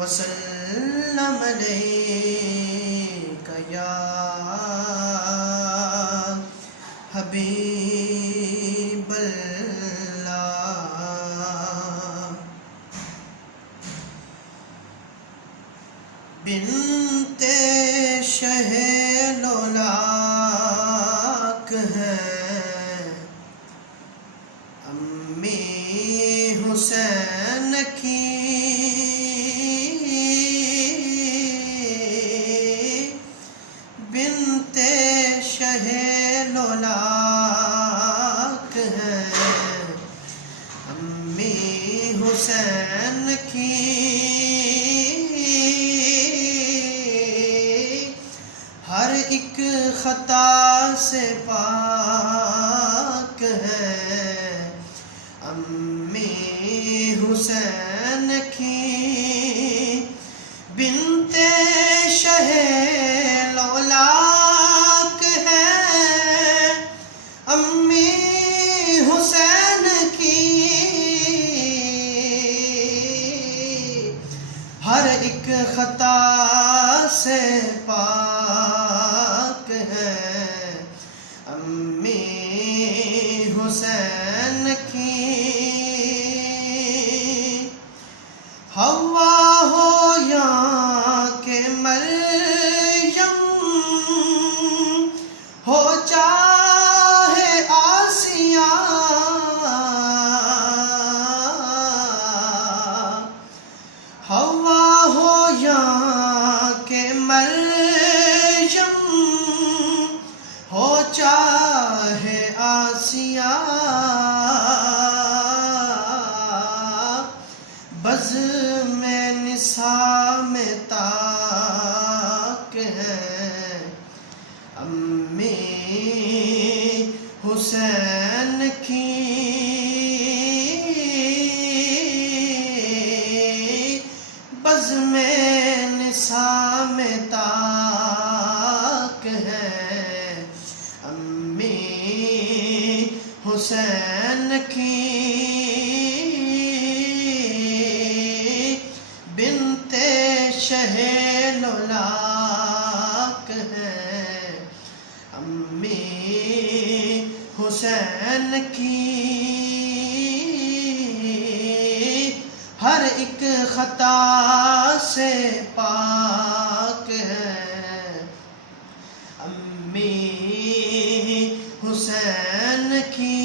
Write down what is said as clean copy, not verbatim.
وسلم علیک یا حبیب اللہ۔ بنت شہ لولاک ہیں امی حسین کی، بنت شہ لولاک ہیں امی حسین کی، ہر ایک خطا سے پاک ہے امی حسین کی، بنت شہ لولاک ہے امی حسین کی، ہر ایک خطا سے پاک ہے امی حسین کی، حوا ہو یا کہ مریم ہو چاہے آسیہ، حوا ہو یا کہ مریم ہو چاہے آسیہ، بزم نساء میں تاک ہے امی حسین کی، بزم نساء میں تاک ہے امی حسین کی، بنت شہ لولاک ہے امی حسین کی، ہر ایک خطا سے پاک ہے امی حسین کی۔